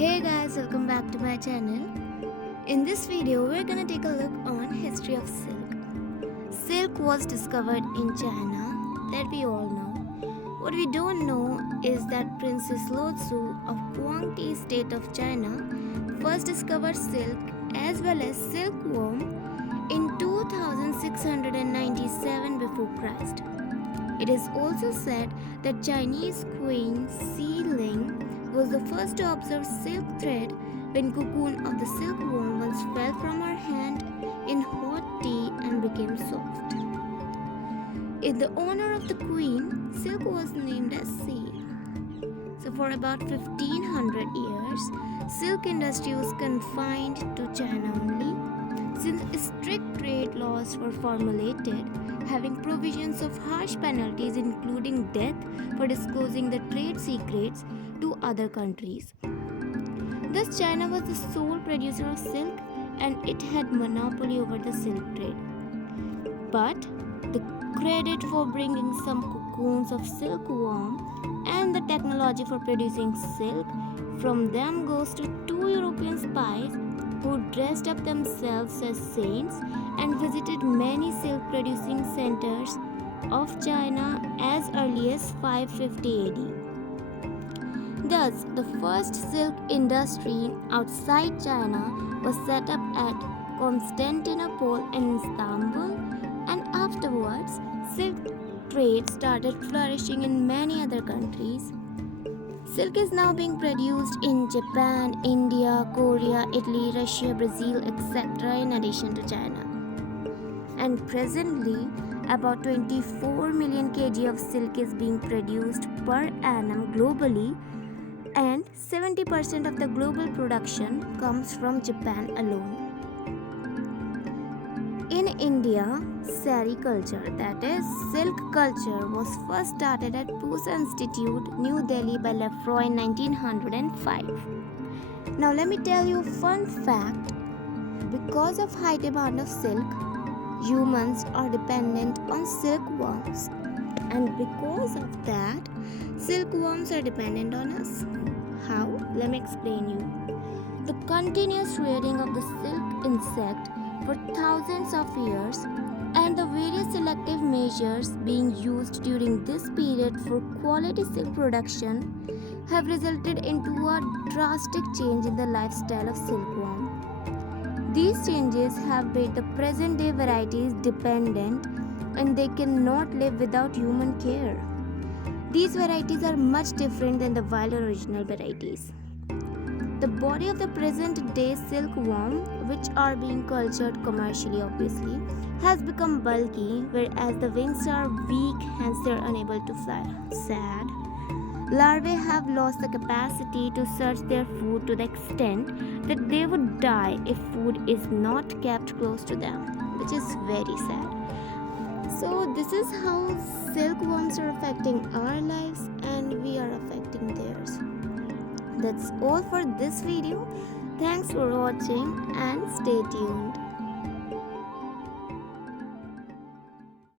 Hey guys, welcome back to my channel. In this video, we're gonna take a look on history of silk. Silk was discovered in China, that we all know. What we don't know is that Princess Lotsu of Guangxi state of China first discovered silk as well as silkworm in 2697 before Christ. It is also said that Chinese Queen Si Ling was the first to observe silk thread when cocoon of the silkworm once fell from her hand in hot tea and became soft. In the honor of the queen, silk was named as Si. So for about 1500 years, silk industry was confined to China only, since strict trade laws were formulated, having provisions of harsh penalties including death for disclosing the trade secrets to other countries. Thus, China was the sole producer of silk and it had monopoly over the silk trade. But the credit for bringing some cocoons of silkworm and the technology for producing silk from them goes to two European spies who dressed up themselves as saints and visited many silk producing centers of China as early as 550 AD. Thus, the first silk industry outside China was set up at Constantinople and Istanbul, and afterwards, silk trade started flourishing in many other countries. Silk is now being produced in Japan, India, Korea, Italy, Russia, Brazil, etc. in addition to China. And presently, about 24 million kg of silk is being produced per annum globally, and 70% of the global production comes from Japan alone. In India, sericulture, that is silk culture, was first started at Pusa Institute, New Delhi by Lefroy in 1905. Now let me tell you a fun fact. Because of high demand of silk, humans are dependent on silkworms. And because of that, silkworms are dependent on us. How? Let me explain you. The continuous rearing of the silk insect for thousands of years and the various selective measures being used during this period for quality silk production have resulted into a drastic change in the lifestyle of silkworm. These changes have made the present day varieties dependent and they cannot live without human care. These varieties are much different than the wild original varieties. The body of the present day silkworm, which are being cultured commercially obviously, has become bulky, whereas the wings are weak, hence they are unable to fly. Sad. Larvae have lost the capacity to search their food to the extent that they would die if food is not kept close to them, which is very sad. So this is how silkworms are affecting our lives and we are affecting theirs. That's all for this video. Thanks for watching and stay tuned.